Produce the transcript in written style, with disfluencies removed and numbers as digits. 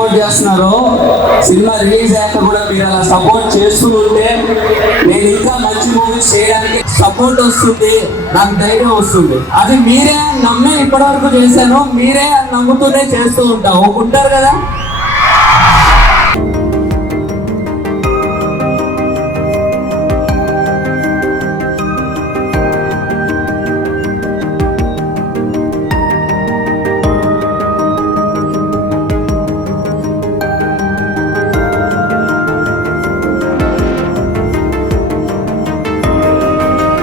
Support చేస్తున్నారో, cinema release అయ్యాక కూడా మీరు అలా సపోర్ట్ చేస్తూ ఉంటే నేను ఇంకా మంచి మూవీస్ చేయడానికి సపోర్ట్ వస్తుంది, నాకు ధైర్యం వస్తుంది. అది మీరే నమ్మి ఇప్పటివరకు చేశాను, మీరే నమ్ముతూనే చేస్తూ ఉంటారు కదా.